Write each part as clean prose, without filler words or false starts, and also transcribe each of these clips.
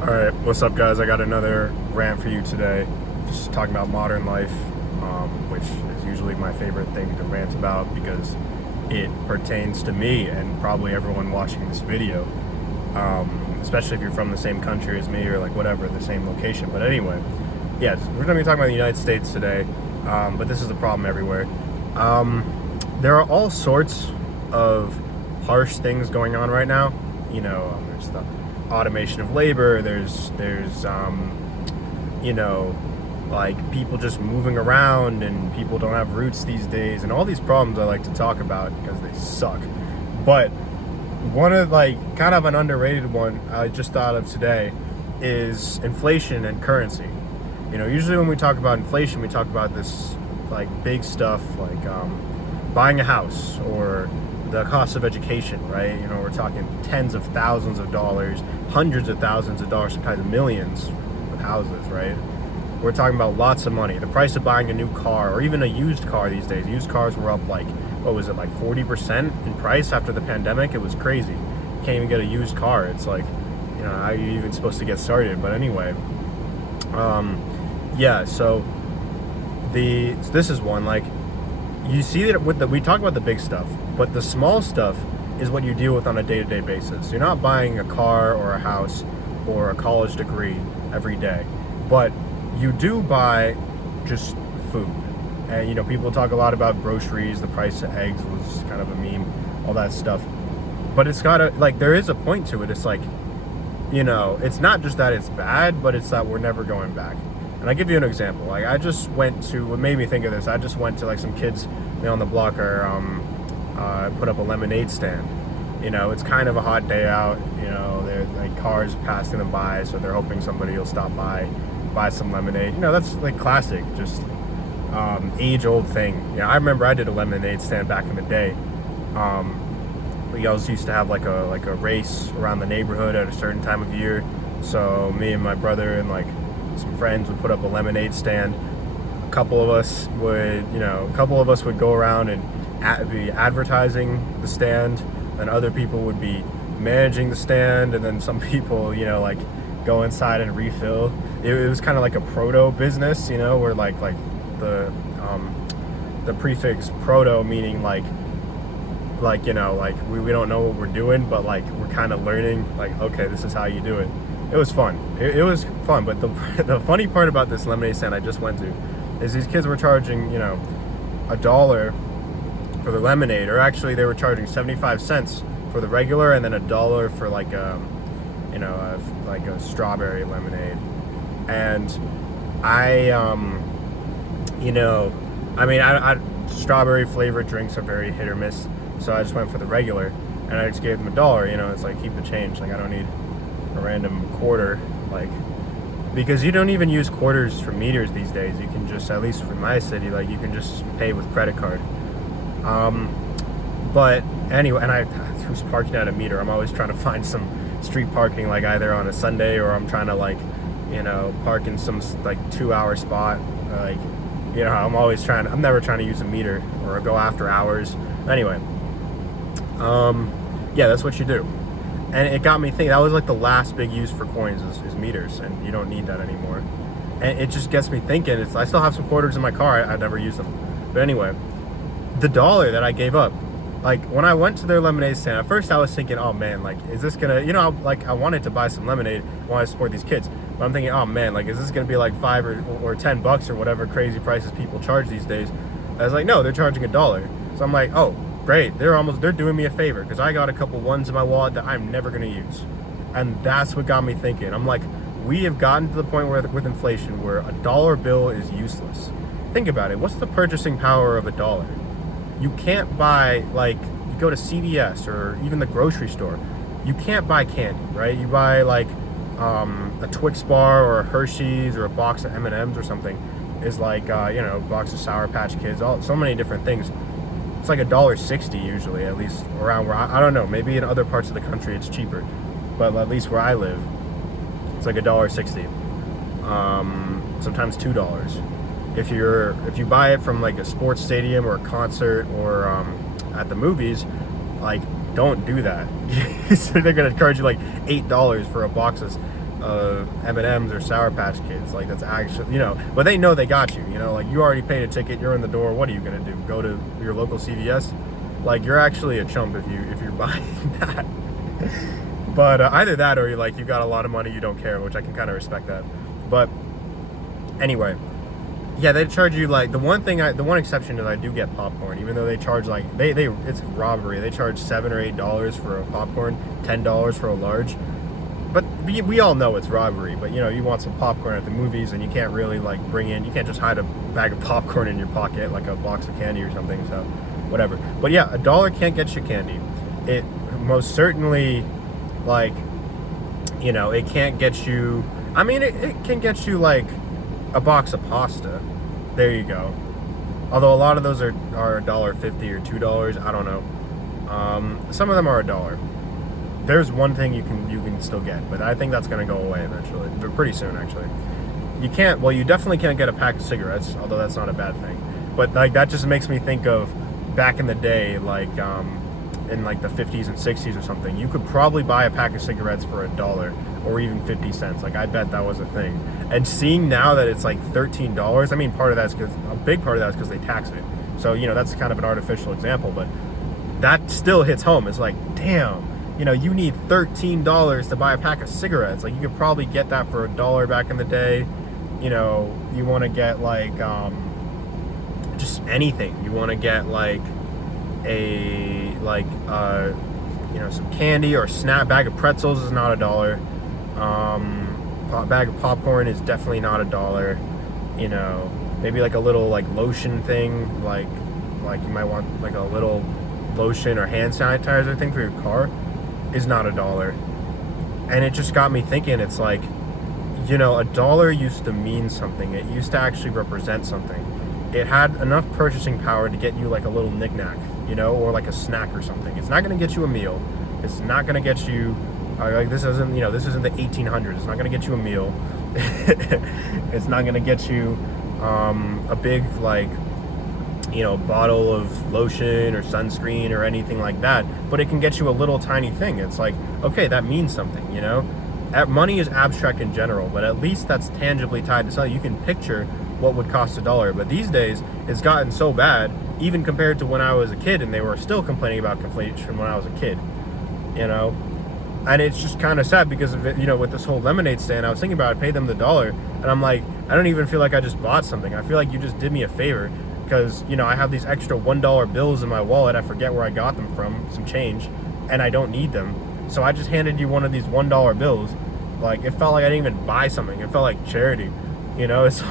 Alright, what's up, guys? I got another rant for you today. Just talking about modern life, which is usually my favorite thing to rant about because it pertains to me and probably everyone watching this video, especially if you're from the same country as me or like whatever, the same location. But anyway, yeah, we're going to be talking about the United States today, but this is the problem everywhere. There are all sorts of harsh things going on right now. There's the automation of labor. There's like people just moving around, and people don't have roots these days, and all these problems I like to talk about because they suck. But one of kind of an underrated one I just thought of today is inflation and currency. Usually when we talk about inflation, we talk about this like big stuff like buying a house or the cost of education, right? We're talking tens of thousands of dollars, hundreds of thousands of dollars, sometimes millions with houses, right? We're talking about lots of money. The price of buying a new car or even a used car these days. Used cars were up like 40% in price after the pandemic? It was crazy. You can't even get a used car. It's like, how are you even supposed to get started? But anyway, yeah, so this is one, like, you see that we talk about the big stuff, but the small stuff is what you deal with on a day-to-day basis. You're not buying a car or a house or a college degree every day, but you do buy just food. And people talk a lot about groceries. The price of eggs was kind of a meme, all that stuff, but it's gotta, like, there is a point to it. It's like, it's not just that it's bad, but it's that we're never going back. And I give you an example. Like, what made me think of this, I just went to like some kids on the block are put up a lemonade stand. It's kind of a hot day out. They're like cars passing them by, so they're hoping somebody will stop by, buy some lemonade. That's like classic, just age-old thing. I remember I did a lemonade stand back in the day. We always used to have like a race around the neighborhood at a certain time of year. So me and my brother and like some friends would put up a lemonade stand. A couple of us would go around and be advertising the stand, and other people would be managing the stand, and then some people, like go inside and refill. It was kind of like a proto business, where like the prefix proto meaning like we don't know what we're doing, but like we're kind of learning, like, okay, this is how you do it. It was fun. It was fun, but the funny part about this lemonade stand I just went to is these kids were charging, $1 for the lemonade, or actually they were charging 75 cents for the regular, and then $1 for like a strawberry lemonade. And strawberry flavored drinks are very hit or miss, so I just went for the regular, and I just gave them $1. It's like, keep the change. Like, I don't need a random quarter, like, because you don't even use quarters for meters these days. You can just, at least for my city, like, you can just pay with credit card. But anyway, and I was parking at a meter. I'm always trying to find some street parking, like either on a Sunday, or I'm trying to park in some like 2-hour spot. Like, I'm never trying to use a meter or go after hours. Anyway, yeah, that's what you do. And it got me thinking, that was like the last big use for coins is meters, and you don't need that anymore. And it just gets me thinking, I still have some quarters in my car, I never use them. But anyway, the $1 that I gave up, like, when I went to their lemonade stand, at first I was thinking, oh man, like, is this gonna, I wanted to buy some lemonade, wanted to support these kids, but I'm thinking, oh man, like, is this gonna be like $5 or $10 or whatever crazy prices people charge these days? I was like, no, they're charging $1. So I'm like, oh, great, they're doing me a favor, because I got a couple ones in my wallet that I'm never gonna use. And that's what got me thinking. I'm like, we have gotten to the point where with inflation where a dollar bill is useless. Think about it. What's the purchasing power of $1? You can't buy, like, you go to CVS or even the grocery store, you can't buy candy, right? You buy like a Twix bar or a Hershey's or a box of M&Ms or something is like a box of Sour Patch Kids, so many different things. It's like $1.60 usually, at least around where I don't know, maybe in other parts of the country it's cheaper, but at least where I live, it's like $1.60. Sometimes $2. If you buy it from like a sports stadium or a concert or at the movies, like, don't do that. So they're gonna charge you like $8 for a box of M&Ms or Sour Patch Kids. Like, that's actually, but they know they got you. Like, you already paid a ticket, you're in the door. What are you gonna do? Go to your local CVS? Like, you're actually a chump if you're buying that. But either that, or you got a lot of money, you don't care, which I can kind of respect that. But anyway, yeah, they charge you the one exception is I do get popcorn, even though they charge it's robbery. They charge $7 or $8 for a popcorn, $10 for a large. But we all know it's robbery. But you want some popcorn at the movies, and you can't really you can't just hide a bag of popcorn in your pocket like a box of candy or something. So whatever. But yeah, $1 can't get you candy. It most certainly it can't get you. I mean, it can get you a box of pasta. There you go. Although a lot of those are $1.50 or $2. I don't know. Some of them are $1. There's one thing you can still get, but I think that's going to go away eventually, but pretty soon actually. You definitely can't get a pack of cigarettes, although that's not a bad thing. But that just makes me think of back in the day, in the 50s and 60s or something. You could probably buy a pack of cigarettes for $1 or even 50 cents. I bet that was a thing. And seeing now that it's $13, I mean, a big part of that's because they tax it. So, that's kind of an artificial example, but that still hits home. It's damn, you need $13 to buy a pack of cigarettes. You could probably get that for $1 back in the day. You want to get just anything. You want to get some candy or a bag of pretzels is not $1. Bag of popcorn is definitely not $1. Maybe a little lotion thing, you might want a little lotion or hand sanitizer thing for your car is not $1. And it just got me thinking, it's $1 used to mean something. It used to actually represent something. It had enough purchasing power to get you a little knickknack, or a snack or something. It's not going to get you a meal. It's not going to get you this isn't the 1800s. It's not going to get you a meal. It's not going to get you a big bottle of lotion or sunscreen or anything like that, but it can get you a little tiny thing. It's okay, that means something. Money is abstract in general, but at least that's tangibly tied to something. You can picture what would cost $1. But these days it's gotten so bad, even compared to when I was a kid, and they were still complaining about inflation when I was a kid, and it's just kind of sad because of it, with this whole lemonade stand. I was thinking about it, paid them the $1, and I'm I don't even feel like I just bought something. I feel like you just did me a favor, because I have these extra $1 bills in my wallet. I forget where I got them from, some change, and I don't need them, so I just handed you one of these $1 bills. It felt like I didn't even buy something. It felt like charity. It's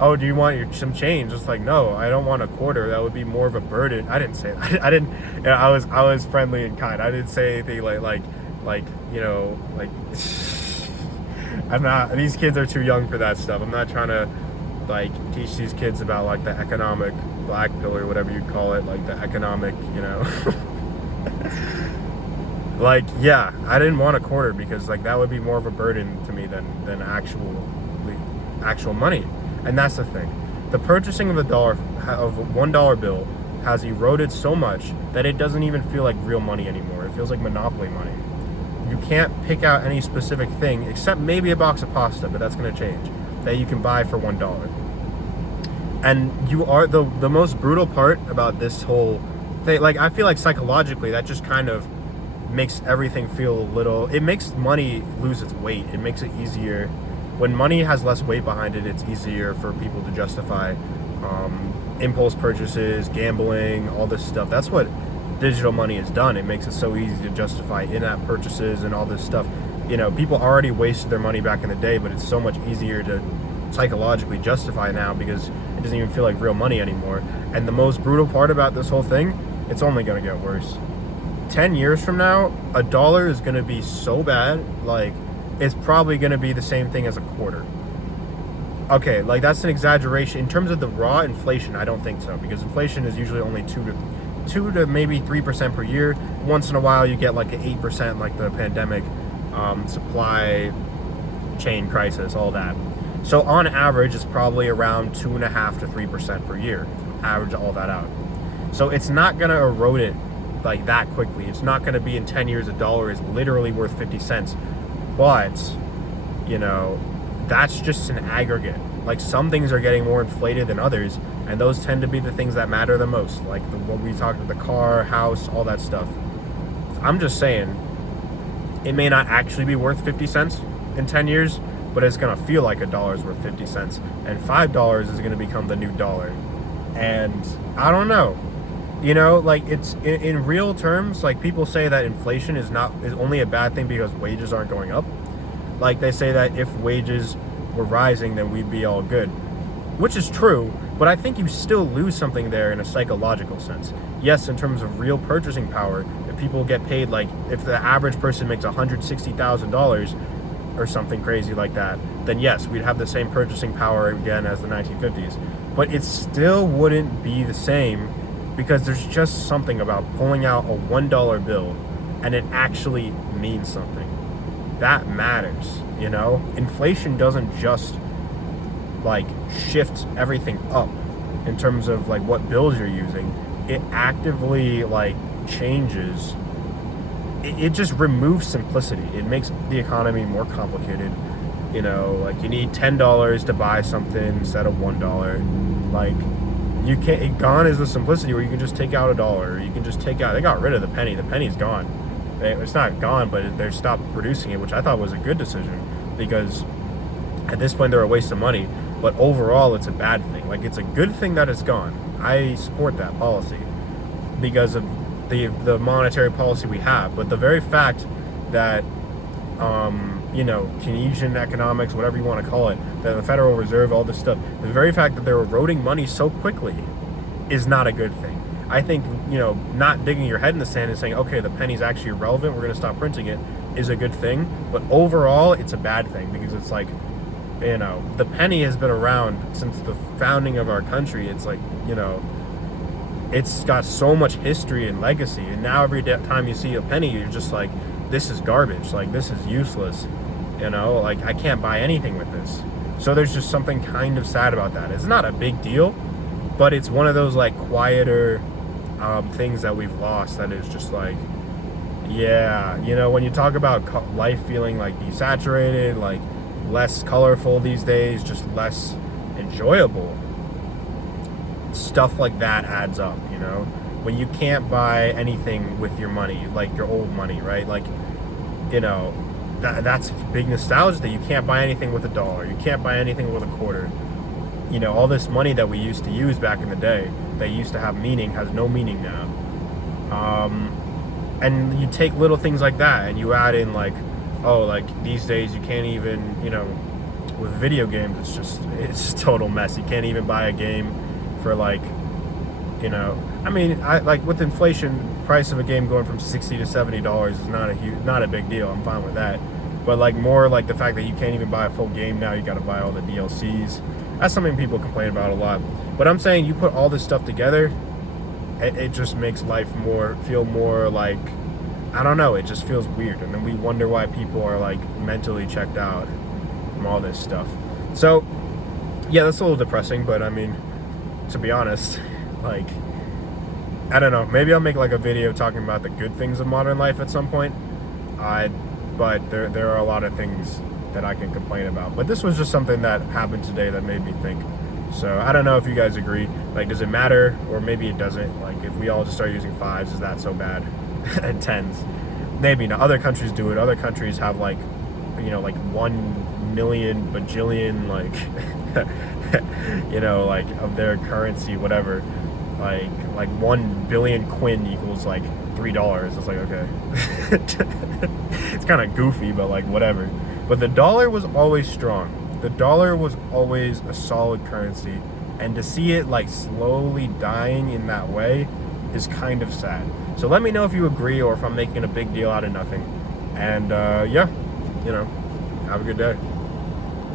oh, do you want some change? It's no, I don't want a quarter. That would be more of a burden. I didn't say that. I didn't. I was friendly and kind. I didn't say anything I'm not. These kids are too young for that stuff. I'm not trying to teach these kids about the economic black pill or whatever you call it, the economic, yeah, I didn't want a quarter because that would be more of a burden to me than actual money. And that's the thing. The purchasing of a $1 bill has eroded so much that it doesn't even feel like real money anymore. It feels like monopoly money. You can't pick out any specific thing except maybe a box of pasta, but that's going to change, that you can buy for $1. And you are the most brutal part about this whole thing. I feel like psychologically that just kind of makes everything feel it makes money lose its weight. It makes it easier. When money has less weight behind it, it's easier for people to justify impulse purchases, gambling, all this stuff. That's what digital money has done. It makes it so easy to justify in-app purchases and all this stuff. People already wasted their money back in the day, but it's so much easier to psychologically justify now because it doesn't even feel like real money anymore. And the most brutal part about this whole thing, it's only going to get worse. 10 years from now, $1 is going to be so bad, it's probably going to be the same thing as a quarter. Okay, that's an exaggeration. In terms of the raw inflation, I don't think so, because inflation is usually only 2 to maybe 3% per year. Once in a while you get an 8%, like the pandemic, supply chain crisis, all that. So on average, it's probably around 2.5 to 3% per year. Average all that out. So it's not going to erode it that quickly. It's not going to be in 10 years $1 is literally worth 50 cents. But, you know, that's just an aggregate. Like, some things are getting more inflated than others, and those tend to be the things that matter the most. Like what we talked about, the car, house, all that stuff. I'm just saying, it may not actually be worth 50 cents in 10 years, but it's going to feel like $1 is worth 50 cents. And $5 is going to become the new dollar. And I don't know. You know, like, it's in real terms, like, people say that inflation is only a bad thing because wages aren't going up. Like, they say that if wages were rising, then we'd be all good, which is true, but I think you still lose something there in a psychological sense. Yes, in terms of real purchasing power, if people get paid, like, if the average person makes $160,000 or something crazy like that, then yes, we'd have the same purchasing power again as the 1950s. But it still wouldn't be the same, because there's just something about pulling out a $1 bill and it actually means something. That matters, you know? Inflation doesn't just, like, shift everything up in terms of, like, what bills you're using. It actively, like, changes. It just removes simplicity. It makes the economy more complicated. You know, like, you need $10 to buy something instead of $1. Like, you can't, gone is the simplicity where you can just take out $1, or you can just take out, they got rid of the penny. The penny's gone. It's not gone, but they stopped producing it, which I thought was a good decision, because at this point they're a waste of money. But overall, it's a bad thing. Like, it's a good thing that it's gone. I support that policy because of the monetary policy we have. But the very fact that, you know, Keynesian economics, whatever you want to call it, that the Federal Reserve, all this stuff, the very fact that they're eroding money so quickly is not a good thing. I think, you know, not digging your head in the sand and saying, okay, the penny's actually irrelevant, we're going to stop printing it, is a good thing. But overall, it's a bad thing, because it's like, you know, the penny has been around since the founding of our country. It's like, you know, it's got so much history and legacy, and now every time you see a penny, you're just like, this is garbage, like, this is useless, you know, like, I can't buy anything with this. So there's just something kind of sad about that. It's not a big deal, but it's one of those, like, quieter things that we've lost, that is just like, yeah, you know, when you talk about life feeling like desaturated, like less colorful these days, just less enjoyable, stuff like that adds up, you know? When you can't buy anything with your money, like your old money, right? Like, you know, that's big nostalgia, that you can't buy anything with $1, you can't buy anything with $0.25. You know, all this money that we used to use back in the day, that used to have meaning, has no meaning now. And you take little things like that and you add in, like, oh, like, these days you can't even, you know, with video games, it's a total mess. You can't even buy a game for, like, you know, I mean, like, with inflation, price of a game going from $60 to $70 is not a big deal. I'm fine with that. But, like, more like the fact that you can't even buy a full game now, you got to buy all the DLCs. That's something people complain about a lot. But I'm saying, you put all this stuff together, it just makes life feel more like, I don't know, it just feels weird. And then we wonder why people are, like, mentally checked out from all this stuff. So, yeah, that's a little depressing, but I mean, to be honest, like, I don't know, maybe I'll make, like, a video talking about the good things of modern life at some point. But there are a lot of things that I can complain about. But this was just something that happened today that made me think. So I don't know if you guys agree. Like, does it matter? Or maybe it doesn't. Like, if we all just start using 5s, is that so bad? And 10s? Maybe not. Other countries do it. Other countries have, like, you know, like 1 million bajillion, like, you know, like, of their currency, whatever. Like 1 billion quin equals, like, $3. It's like, okay. It's kind of goofy, but, like, whatever. But the dollar was always strong. The dollar was always a solid currency. And to see it, like, slowly dying in that way is kind of sad. So let me know if you agree, or if I'm making a big deal out of nothing. And, yeah, you know, have a good day.